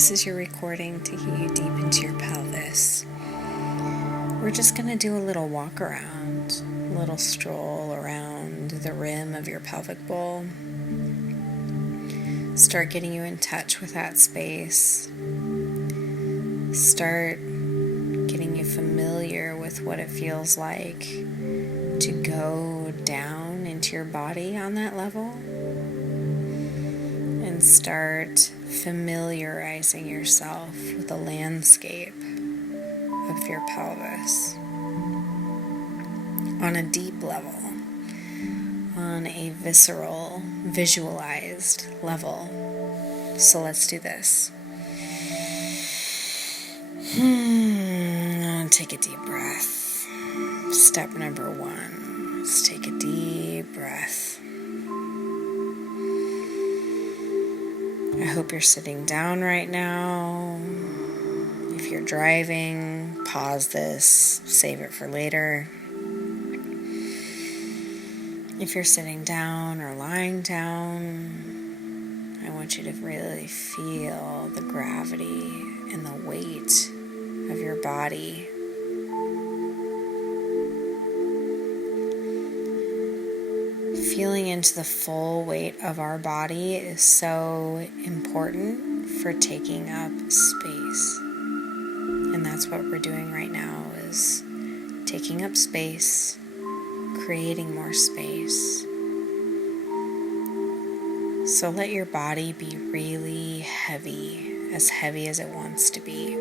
This is your recording to get you deep into your pelvis. We're just going to do a little walk around, a little stroll around the rim of your pelvic bowl. Start getting you in touch with that space. Start getting you familiar with what it feels like to go down into your body on that level. And start familiarizing yourself with the landscape of your pelvis on a deep level, on a visceral, visualized level. So let's do this. Take a deep breath. Step number 1, let's take a deep breath. I hope you're sitting down right now. If you're driving, pause this, save it for later. If you're sitting down or lying down, I want you to really feel the gravity and the weight of your body. Feeling into the full weight of our body is so important for taking up space. And that's what we're doing right now, is taking up space, creating more space. So let your body be really heavy as it wants to be.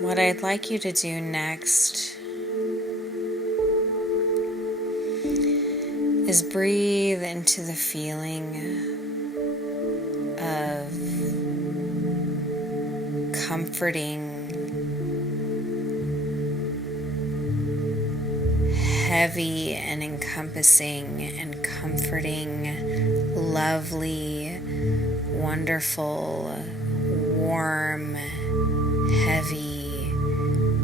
What I'd like you to do next is breathe into the feeling of comforting, heavy and encompassing and comforting, lovely, wonderful, warm, heavy,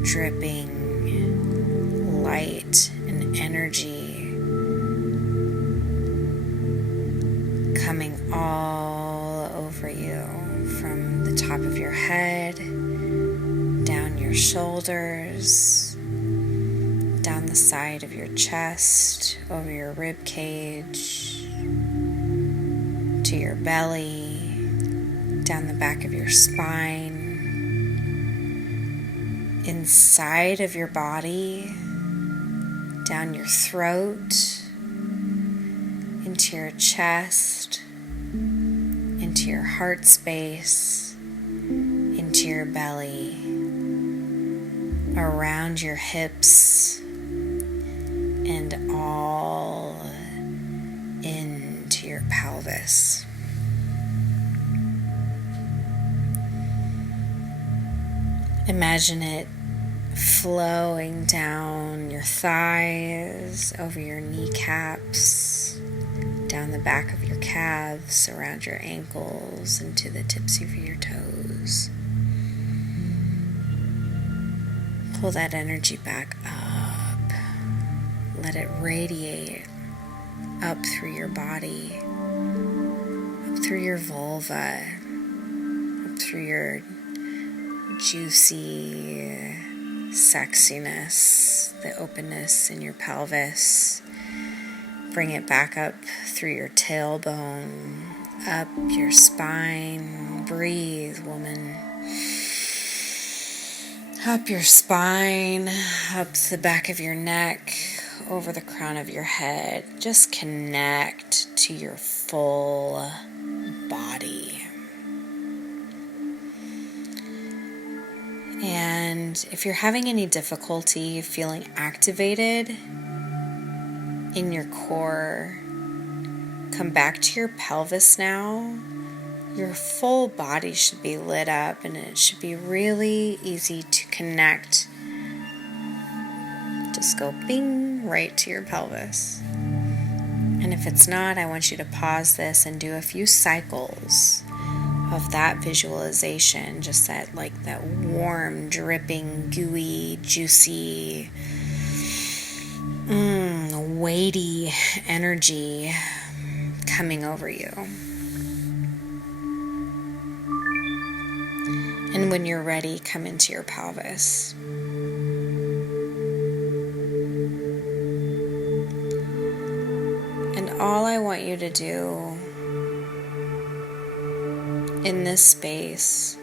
dripping light and energy coming all over you, from the top of your head, down your shoulders, down the side of your chest, over your rib cage, to your belly, down the back of your spine, inside of your body, down your throat, into your chest, into your heart space, into your belly, around your hips, and all into your pelvis. Imagine it flowing down your thighs, over your kneecaps, down the back of your calves, around your ankles, and to the tips of your toes. Pull that energy back up. Let it radiate up through your body, up through your vulva, up through your juicy sexiness, the openness in your pelvis. Bring it back up through your tailbone, up your spine. Breathe, woman. Up your spine, up the back of your neck, over the crown of your head. Just connect to your full body. And if you're having any difficulty feeling activated in your core, come back to your pelvis now. Your full body should be lit up, and it should be really easy to connect. Just go bing right to your pelvis. And if it's not, I want you to pause this and do a few cycles of that visualization, just that warm, dripping, gooey, juicy, weighty energy coming over you. And when you're ready, come into your pelvis. And all I want you to do in this space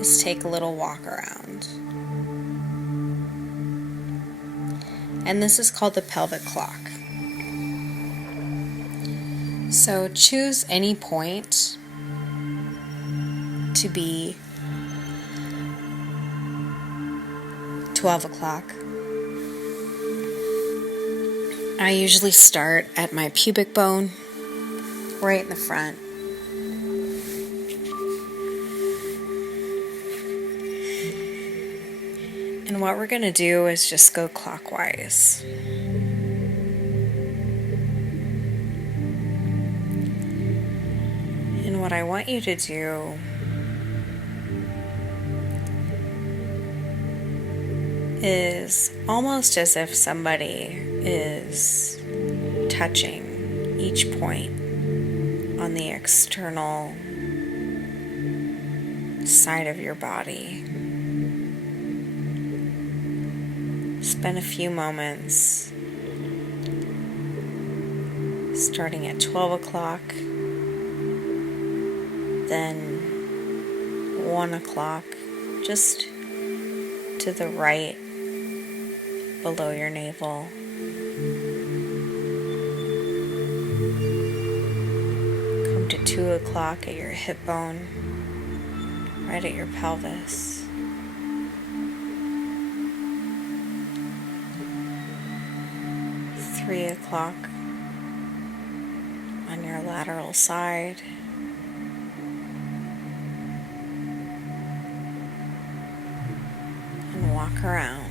is take a little walk around. And this is called the pelvic clock. So choose any point to be 12 o'clock. I usually start at my pubic bone, right in the front. And what we're going to do is just go clockwise. And what I want you to do is almost as if somebody is touching each point on the external side of your body. Spend a few moments starting at 12 o'clock, then 1 o'clock, just to the right below your navel. Come to 2 o'clock at your hip bone, right at your pelvis. 3 o'clock on your lateral side. And walk around.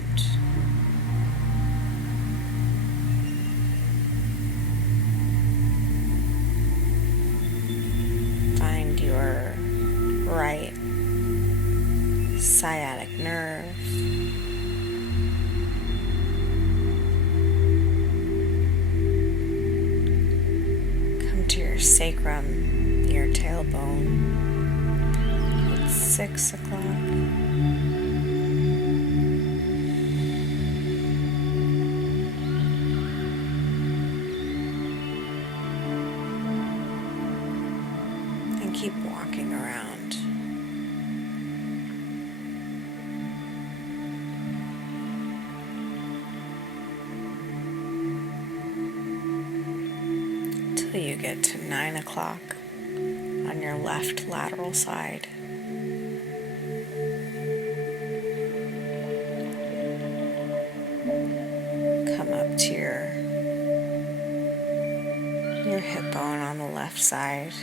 Find your right sciatic nerve. To your sacrum, your tailbone. It's 6 o'clock. And keep walking around. You get to 9 o'clock on your left lateral side. Come up to your hip bone on the left side.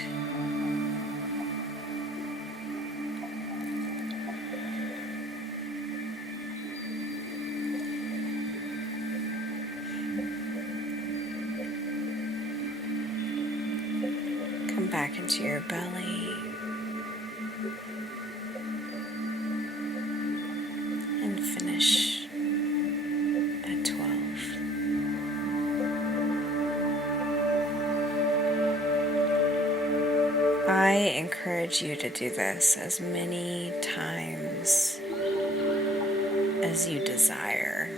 Back into your belly and finish at 12. I encourage you to do this as many times as you desire.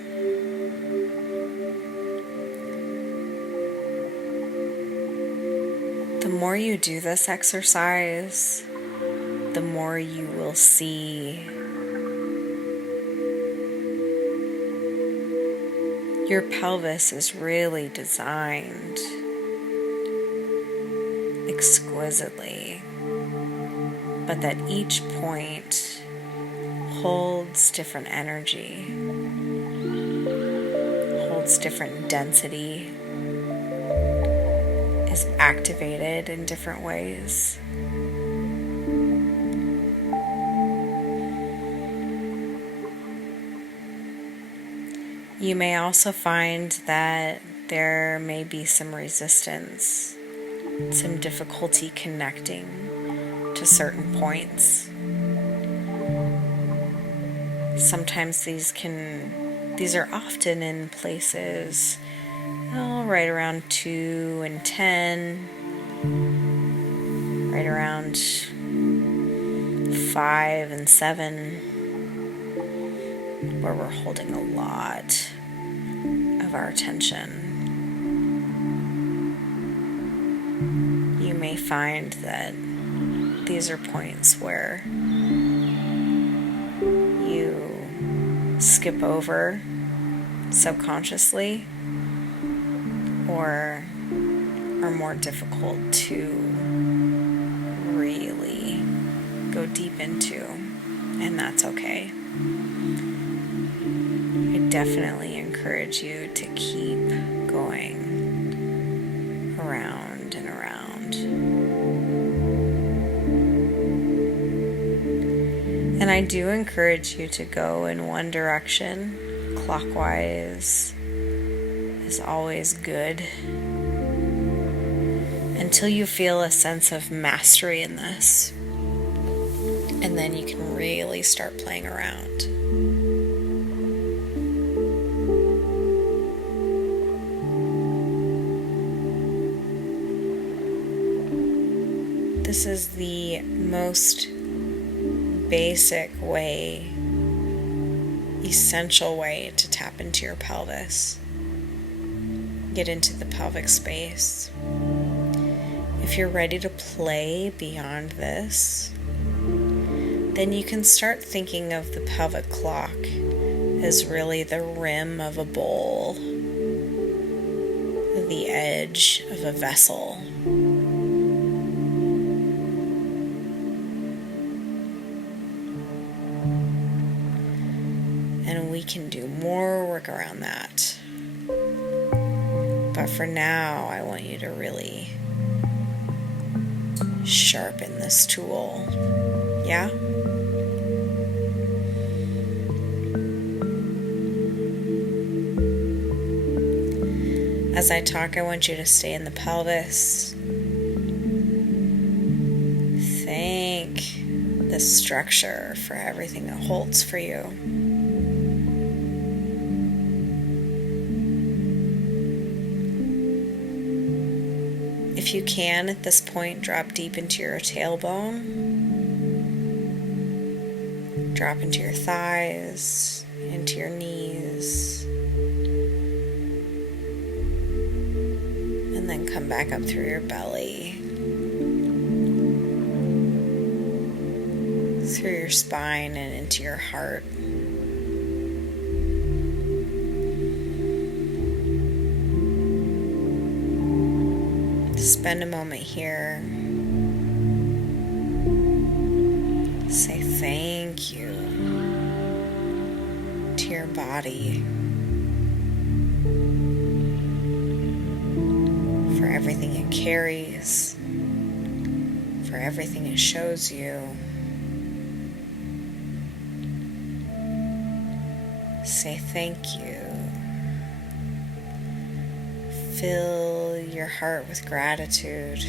The more you do this exercise, the more you will see your pelvis is really designed exquisitely, but that each point holds different energy, holds different density, is activated in different ways. You may also find that there may be some resistance, some difficulty connecting to certain points. Sometimes these are often in places right around 2 and 10, right around 5 and 7, where we're holding a lot of our attention. You may find that these are points where you skip over subconsciously or are more difficult to really go deep into, and that's okay. I definitely encourage you to keep going around and around. And I do encourage you to go in one direction. Clockwise is always good until you feel a sense of mastery in this. And then you can really start playing around. This is the most basic way, essential way to tap into your pelvis. Get into the pelvic space. If you're ready to play beyond this, then you can start thinking of the pelvic clock as really the rim of a bowl, the edge of a vessel. And we can do more work around that. But for now, I want you to really sharpen this tool. Yeah? As I talk, I want you to stay in the pelvis. Thank the structure for everything it holds for you. If you can, at this point, drop deep into your tailbone. Drop into your thighs, into your knees. And then come back up through your belly. Through your spine and into your heart. Spend a moment here. Say thank you to your body for everything it carries, for everything it shows you. Say thank you. Fill your heart with gratitude,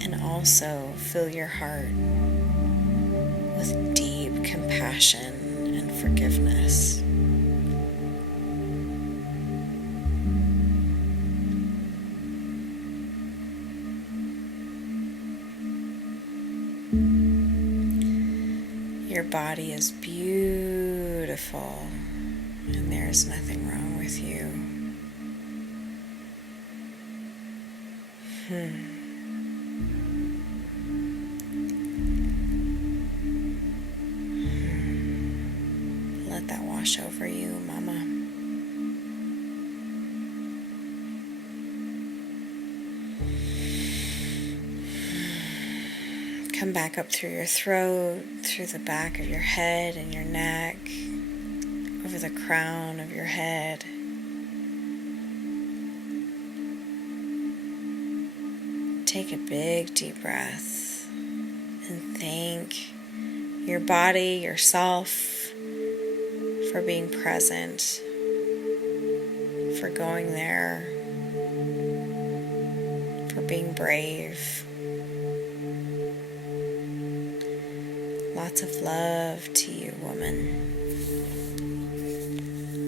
and also fill your heart with deep compassion and forgiveness. Your body is beautiful, and there is nothing wrong with you. Let that wash over you, Mama. Come back up through your throat, through the back of your head and your neck, over the crown of your head. Take a big deep breath and thank your body, yourself, for being present, for going there, for being brave. Lots of love to you, woman.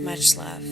Much love.